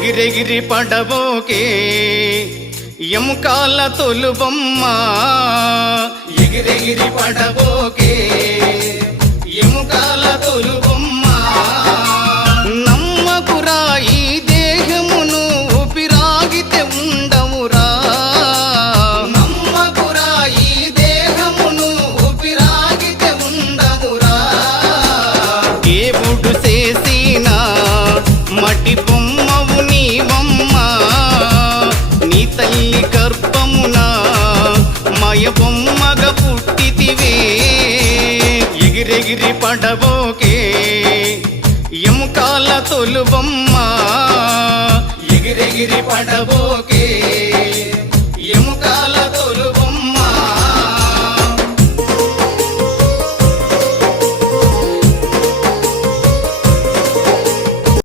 ఎగిరెగిరి పడబోకే ఎముకాల తొలుబొమ్మ ఎగిరెగిరి పడబోకే ఎముకాల తొలుబొమ్మ నమ్మకురా ఈ దేహమును ఊపిరాగితే ఉండవురా నమ్మకురా ఈ దేహమును ఊపిరాగితే ఉండవురా దేవుడు చేసిన మటి బొమ్మవు నీవమ్మ నీ తల్లి గర్భమున మయ బొమ్మగా పుట్టితివే ఎగిరెగిరి పడబోకే ఎముకాల తొలుబొమ్మ ఎగిరెగిరి పడబోకే